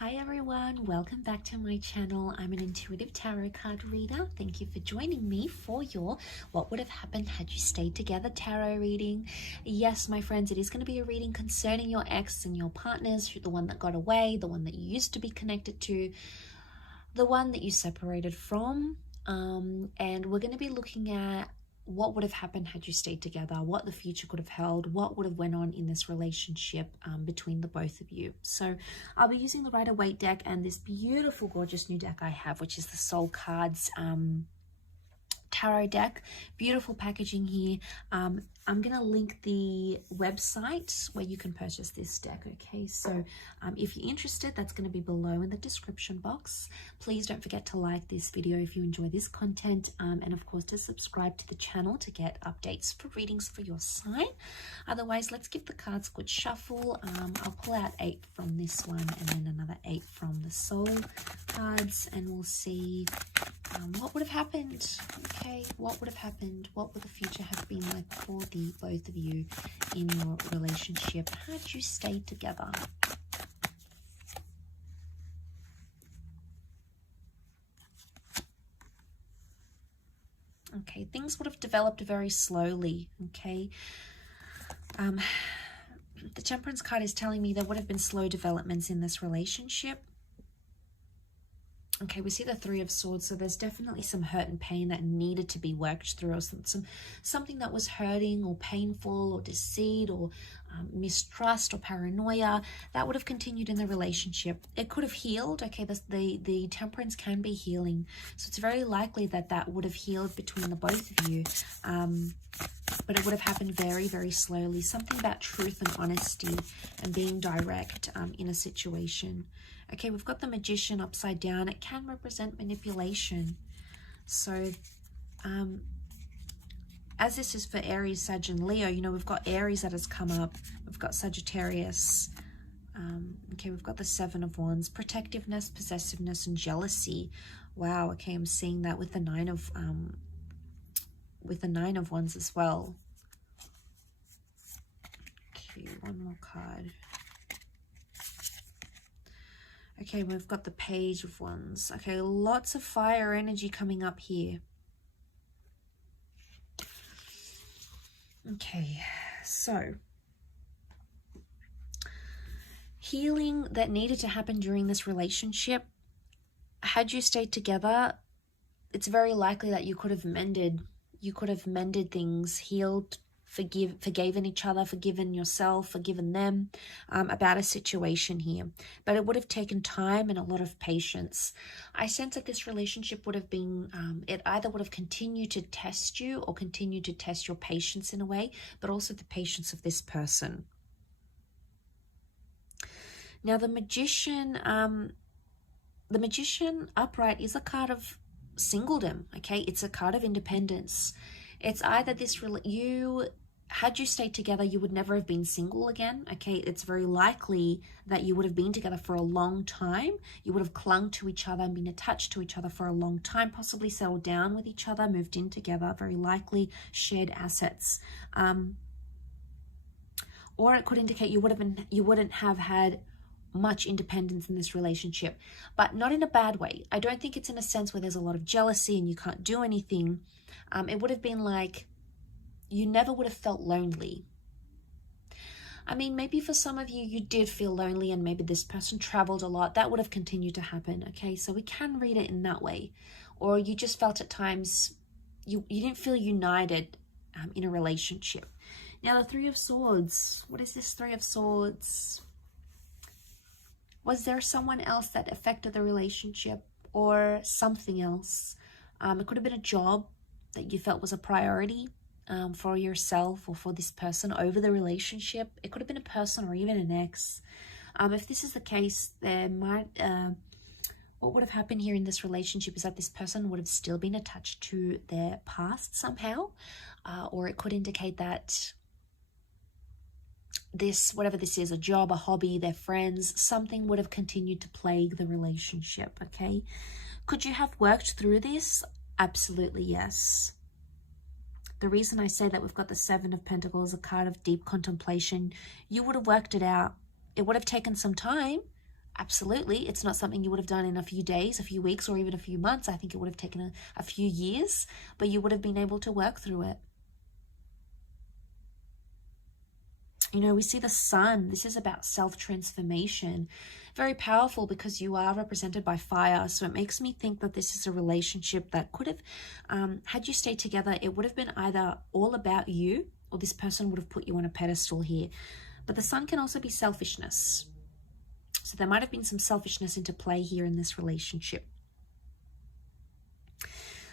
Hi everyone, welcome back to my channel. I'm an intuitive tarot card reader. Thank you for joining me for your What Would Have Happened Had You Stayed Together tarot reading. Yes, my friends, it is going to be a reading concerning your ex and your partners, the one that got away, the one that you used to be connected to, the one that you separated from. And we're going to be looking at what would have happened had you stayed together, what the future could have held, what would have went on in this relationship between the both of you. So I'll be using the Rider-Waite deck and this beautiful, gorgeous new deck I have, which is the Soul Cards tarot deck. Beautiful packaging here. I'm going to link the website where you can purchase this deck, okay? So if you're interested, that's going to be below in the description box. Please don't forget to like this video if you enjoy this content, and of course to subscribe to the channel to get updates for readings for your sign. Otherwise, let's give the cards a good shuffle. I'll pull out 8 from this one and then another 8 from the Soul cards, and we'll see what would have happened. Okay, what would have happened? What would the future have been like for the both of you in your relationship had you stayed together? Okay, things would have developed very slowly. Okay, the Temperance card is telling me there would have been slow developments in this relationship. Okay, we see the Three of Swords, so there's definitely some hurt and pain that needed to be worked through, or something that was hurting or painful or deceit or mistrust or paranoia that would have continued in the relationship. It could have healed. Okay, the Temperance can be healing, so it's very likely that that would have healed between the both of you, but it would have happened very, very slowly. Something about truth and honesty and being direct in a situation. Okay, we've got the Magician upside down. It can represent manipulation. So, as this is for Aries, Sag, and Leo, you know, we've got Aries that has come up. We've got Sagittarius. Okay, we've got the Seven of Wands. Protectiveness, possessiveness, and jealousy. Wow, okay, I'm seeing that with the Nine of Wands as well. Okay, one more card. Okay, we've got the Page of Wands. Okay, lots of fire energy coming up here. Okay, so healing that needed to happen during this relationship. Had you stayed together, it's very likely that you could have mended. You could have mended things, healed, forgiven each other, forgiven yourself, forgiven them about a situation here. But it would have taken time and a lot of patience. I sense that this relationship would have been, it either would have continued to test you or continued to test your patience in a way, but also the patience of this person. Now the Magician upright is a card of singledom, okay? It's a card of independence. It's either had you stayed together, you would never have been single again, okay? It's very likely that you would have been together for a long time. You would have clung to each other and been attached to each other for a long time, possibly settled down with each other, moved in together, very likely shared assets. Or it could indicate you wouldn't have had much independence in this relationship, but not in a bad way. I don't think it's in a sense where there's a lot of jealousy and you can't do anything. It would have been like you never would have felt lonely. I mean, maybe for some of you, you did feel lonely and maybe this person traveled a lot. That would have continued to happen, okay? So we can read it in that way. Or you just felt at times you didn't feel united in a relationship. Now, the Three of Swords. What is this Three of Swords? Was there someone else that affected the relationship or something else? It could have been a job that you felt was a priority for yourself or for this person over the relationship. It could have been a person or even an ex. If this is the case, there might what would have happened here in this relationship is that this person would have still been attached to their past somehow, or it could indicate that this, whatever this is, a job, a hobby, their friends, something would have continued to plague the relationship, okay? Could you have worked through this? Absolutely, yes. The reason I say that we've got the Seven of Pentacles, a card of deep contemplation, you would have worked it out. It would have taken some time, Absolutely. It's not something you would have done in a few days, a few weeks, or even a few months. I think it would have taken a few years, but you would have been able to work through it. You know, we see the sun. This is about self-transformation. Very powerful because you are represented by fire. So it makes me think that this is a relationship that could have, had you stayed together, it would have been either all about you or this person would have put you on a pedestal here. But the sun can also be selfishness. So there might have been some selfishness into play here in this relationship.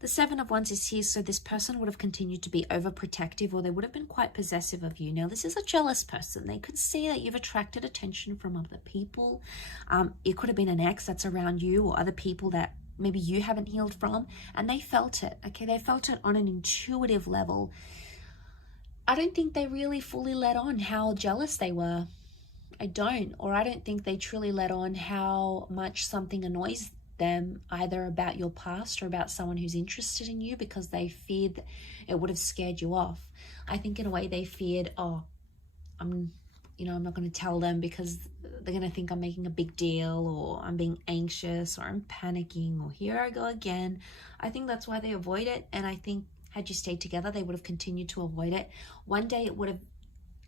The Seven of Wands is here, so this person would have continued to be overprotective, or they would have been quite possessive of you. Now, this is a jealous person. They could see that you've attracted attention from other people. It could have been an ex that's around you or other people that maybe you haven't healed from, and they felt it, okay? They felt it on an intuitive level. I don't think they really fully let on how jealous they were. I don't think they truly let on how much something annoys them, either about your past or about someone who's interested in you, because they feared that it would have scared you off. I think in a way they feared, oh, I'm not going to tell them because they're going to think I'm making a big deal, or I'm being anxious, or I'm panicking, or here I go again. I think that's why they avoid it. And I think had you stayed together, they would have continued to avoid it. One day it would have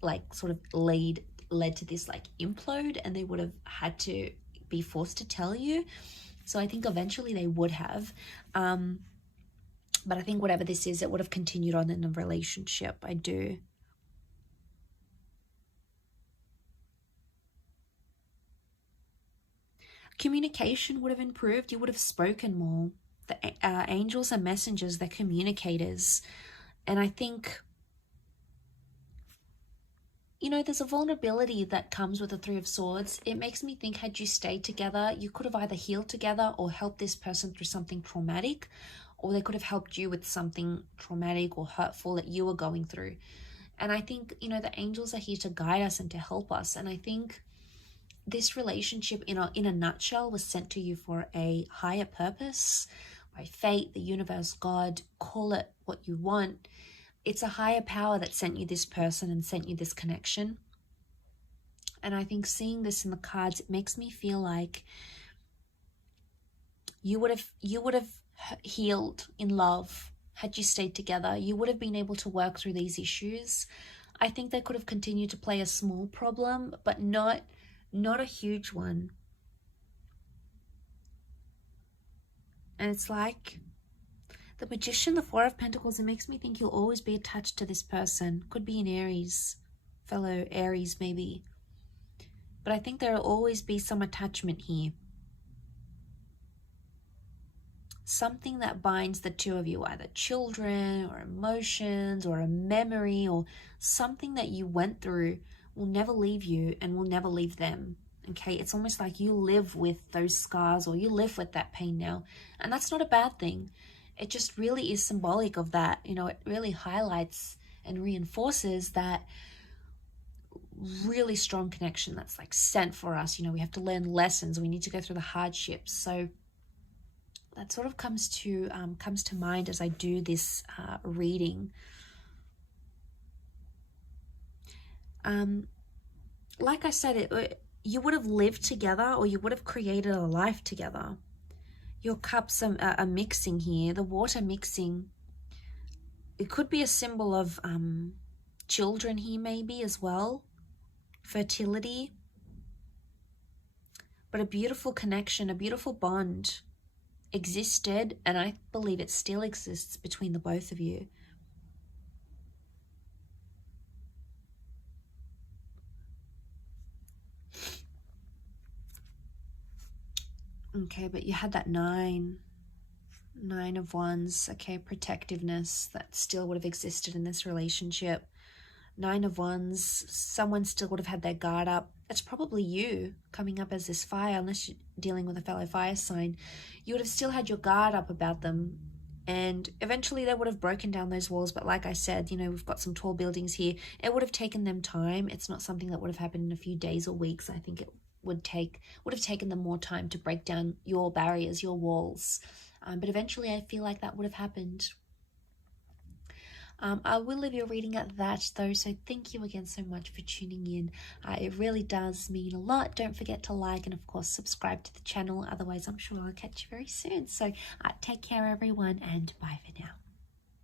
like sort of led to this like implode, and they would have had to be forced to tell you. So I think eventually they would have, but I think whatever this is, it would have continued on in a relationship. I do. Communication would have improved. You would have spoken more. The angels are messengers, they're communicators. And I think, you know, there's a vulnerability that comes with the Three of Swords. It makes me think, had you stayed together, you could have either healed together or helped this person through something traumatic, or they could have helped you with something traumatic or hurtful that you were going through. And I think, you know, the angels are here to guide us and to help us. And I think this relationship, in a nutshell, was sent to you for a higher purpose, by fate, the universe, God, call it what you want. It's a higher power that sent you this person and sent you this connection. And I think seeing this in the cards, it makes me feel like you would have healed in love had you stayed together. You would have been able to work through these issues. I think they could have continued to play a small problem, but not a huge one. And it's like the Magician, the Four of Pentacles, it makes me think you'll always be attached to this person. Could be an Aries, fellow Aries maybe. But I think there will always be some attachment here. Something that binds the two of you, either children or emotions or a memory or something that you went through, will never leave you and will never leave them. Okay, it's almost like you live with those scars, or you live with that pain now. And that's not a bad thing. It just really is symbolic of that. You know, it really highlights and reinforces that really strong connection that's like sent for us. You know, we have to learn lessons. We need to go through the hardships. So that sort of comes to mind as I do this reading. Like I said, you would have lived together, or you would have created a life together. Your cups are mixing here, the water mixing. It could be a symbol of children here maybe as well, fertility. But a beautiful connection, a beautiful bond existed, and I believe it still exists between the both of you. Okay, but you had that Nine of Wands. Okay, protectiveness that still would have existed in this relationship. Nine of Wands, someone still would have had their guard up. It's probably you coming up as this fire, unless you're dealing with a fellow fire sign. You would have still had your guard up about them, and eventually they would have broken down those walls. But like I said, you know, we've got some tall buildings here. It would have taken them time. It's not something that would have happened in a few days or weeks. I think it would have taken them more time to break down your barriers, your walls. But eventually I feel like that would have happened. I will leave your reading at that though, so thank you again so much for tuning in. It really does mean a lot. Don't forget to like and of course subscribe to the channel, otherwise I'm sure I'll catch you very soon. So take care everyone, and bye for now.